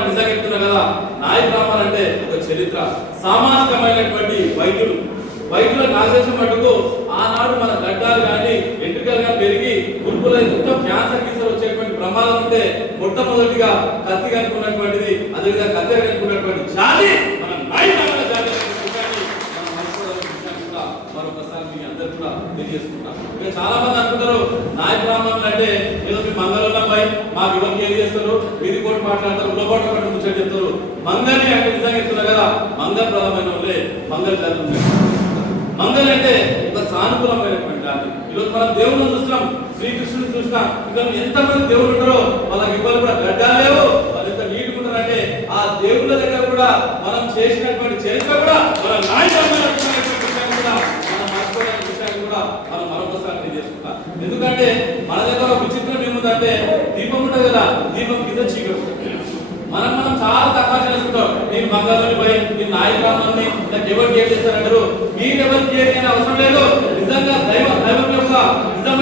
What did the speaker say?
అంటే నిజంగా చెప్తున్నా కదా నాయ బ్రాహ్మణ్ అంటే ఒక చరిత్ర. సామాజికమైనటువంటి వైద్యులు వైద్యుల నాగేశం మటుకు ఆనాడు మన గడ్డాలు కానీ ఎంట్రుకలు కానీ పెరిగి గురుకుల మొత్తం క్యాన్సర్ గీసర్ వచ్చేటువంటి ప్రమాదం ఉంటే మొట్టమొదటిగా కత్తి కనుక్కున్నటువంటిది అదేవిధంగా కత్తి కనుక్కున్నటువంటి జాతి మన నాయ బ్రాహ్మణ జాతి మరొకసారి మీ అందరు కూడా తెలియజేసుకుంటాం. ఇక చాలా మంది అనుకుంటారు నాయ బ్రాహ్మణులు అంటే ఏదో మీ మంగళం పై మాకు ఎవరికి ఏం చేస్తారు? వీధి కోటి మాట్లాడతారు ఉల్లకోట పట్టు చెప్తారు మంగళి అంటే నిజంగా చెప్తున్నా కదా మంగళప్రదమైన వాళ్ళే మంగళ జాతులు మంగళ అంటే ఒక సానుకూలమైనటువంటి జాతి. ఈరోజు మనం దేవుని చూస్తున్నాం శ్రీకృష్ణుని చూసినా ఇంకా ఎంతమంది దేవుడు ఉంటారో వాళ్ళకి ఇవ్వాలి కూడా గడ్డాలు లేవు. వాళ్ళు ఎంత నీట్గా ఉంటారంటే ఆ దేవుళ్ళ దగ్గర కూడా మనం చేసినటువంటి చరిత్ర కూడా మన నాయకులమైనటువంటి ఎందుకంటే మన దగ్గర ఒక విచిత్రం ఏముందంటే దీపం ఉంటుంది కదా దీపం కింద చీకటి మనం మనం మీరు నేను మంగళని పోయి నేను నాయకురాన్ని నాకు ఎవరు కేర్ చేస్తారంటారు మీరు ఎవరు కేర్ చేయని అవసరం లేదు. నిజంగా దైవ దైవం యొక్క నిజమైనటువంటి